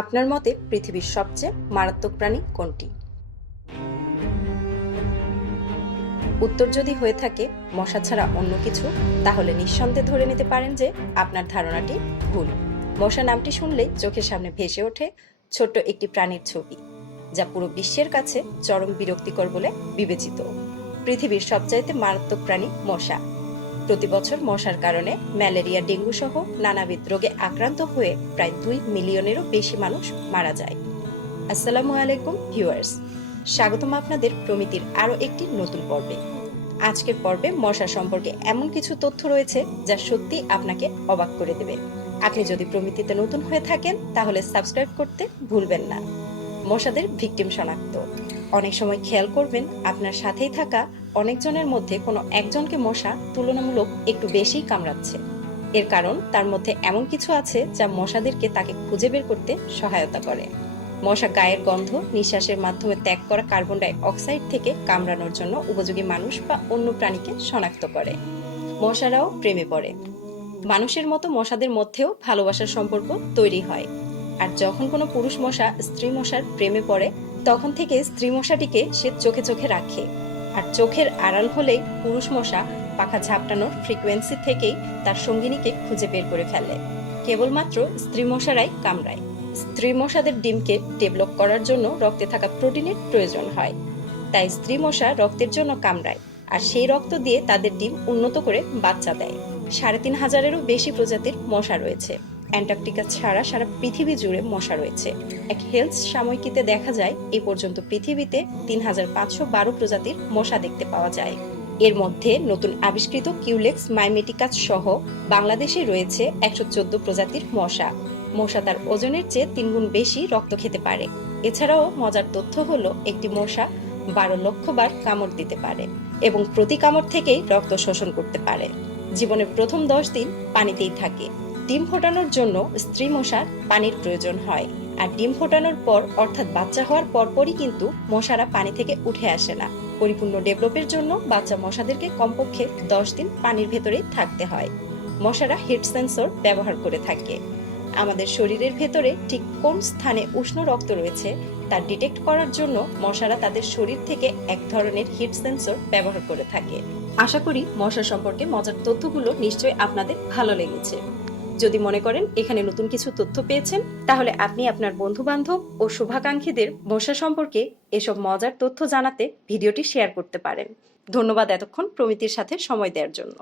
আপনার মতে পৃথিবীর সবচেয়ে মারাত্মক প্রাণী কোনটি? উত্তর যদি হয়ে থাকে মশা ছাড়া অন্য কিছু, তাহলে নিঃসন্দেহে ধরে নিতে পারেন যে আপনার ধারণাটি ভুল। মশা নামটি শুনলেই চোখের সামনে ভেসে ওঠে ছোট্ট একটি প্রাণীর ছবি, যা পুরো বিশ্বের কাছে চরম বিরক্তিকর বলে বিবেচিত। পৃথিবীর সবচাইতে মারাত্মক প্রাণী মশা। প্রতি বছর মশার কারণে ম্যালেরিয়া ডেঙ্গু সহ নানাবিধ রোগে আক্রান্ত হয়ে প্রায় দুই মিলিয়নেরও বেশি মানুষ মারা যায়। আসসালামু আলাইকুম, ভিউয়ার্স। স্বাগতম আপনাদের প্রমিতির আরও একটি নতুন পর্বে। আজকের পর্বে মশা সম্পর্কে এমন কিছু তথ্য রয়েছে যা সত্যি আপনাকে অবাক করে দেবে। আপনি যদি প্রমিতিতে নতুন হয়ে থাকেন, তাহলে সাবস্ক্রাইব করতে ভুলবেন না। মশাদের ভিকটিম শনাক্ত। অনেক সময় খেয়াল করবেন আপনার সাথেই থাকা অনেকজনের মধ্যে কোনো একজনকে মশা তুলনামূলক একটু বেশিই কামড়াচ্ছে। এর কারণ তার মধ্যে এমন কিছু আছে যা মশাদেরকে তাকে খুঁজে বের করতে সহায়তা করে। মশা গায়ের গন্ধ, নিঃশ্বাসের মাধ্যমে ত্যাগ করা কার্বন ডাই অক্সাইড থেকে কামড়ানোর জন্য উপযোগী মানুষ বা অন্য প্রাণীকে শনাক্ত করে। মশারাও প্রেমে পড়ে। মানুষের মতো মশাদের মধ্যেও ভালোবাসার সম্পর্ক তৈরি হয়। আর যখন কোনো পুরুষ মশা স্ত্রী মশার প্রেমে পড়ে, তখন থেকে স্ত্রী মশাটিকে সে চোখে চোখে রাখে। আর চোখের আড়াল হলেই পুরুষ মশা পাখা ঝাপটানোর ফ্রিকোয়েন্সি থেকেই তার সঙ্গিনীকে খুঁজে বের করে ফেলে। কেবলমাত্র স্ত্রী মশারাই কামড়ায়। স্ত্রী মশাদের ডিমকে ডেভেলপ করার জন্য রক্তে থাকা প্রোটিনের প্রয়োজন হয়। তাই স্ত্রী মশা রক্তের জন্য কামড়ায় আর সেই রক্ত দিয়ে তাদের ডিম উন্নত করে বাচ্চা দেয়। সাড়ে তিন হাজারেরও বেশি প্রজাতির মশা রয়েছে। অ্যান্টার্কটিকা ছাড়া সারা পৃথিবী জুড়ে মশা রয়েছে। এক হেলথ সাময়িকীতে দেখা যায় এই পর্যন্ত পৃথিবীতে তিন হাজার পাঁচশো বারো প্রজাতির মশা দেখতে পাওয়া যায়। এর মধ্যে নতুন আবিষ্কৃত কিউলেক্স মাইমেটিকাস সহ বাংলাদেশে রয়েছে একশো চোদ্দ প্রজাতির মশা। মশা তার ওজনের চেয়ে তিনগুণ বেশি রক্ত খেতে পারে। এছাড়াও মজার তথ্য হলো, একটি মশা বারো লক্ষ বার কামড় দিতে পারে এবং প্রতি কামড় থেকেই রক্ত শোষণ করতে পারে। জীবনের প্রথম দশ দিন পানিতেই থাকে। ডিম ফোটানোর জন্য স্ত্রী মশার পানির প্রয়োজন হয়। আর ডিম ফোটানোর পর, অর্থাৎ বাচ্চা হওয়ার পরপরই কিন্তু মশারা পানি থেকে উঠে আসে না। পরিপূর্ণ ডেভেলপের জন্য বাচ্চা মশাদেরকে কমপক্ষে দশ দিন পানির ভেতরেই থাকতে হয়। মশারা হিট সেন্সর ব্যবহার করে থাকে। আমাদের শরীরের ভেতরে ঠিক কোন স্থানে উষ্ণ রক্ত রয়েছে, তা ডিটেক্ট করার জন্য মশারা তাদের শরীর থেকে এক ধরনের হিট সেন্সর ব্যবহার করে থাকে। আশা করি মশা সম্পর্কে মজার তথ্যগুলো নিশ্চয়ই আপনাদের ভালো লেগেছে। যদি মনে করেন এখানে নতুন কিছু তথ্য পেয়েছেন, তাহলে আপনি আপনার বন্ধু বান্ধব ও শুভাকাঙ্ক্ষীদের বসা সম্পর্কে এসব মজার তথ্য জানাতে ভিডিওটি শেয়ার করতে পারেন। ধন্যবাদ এতক্ষণ প্রমিতির সাথে সময় দেওয়ার জন্য।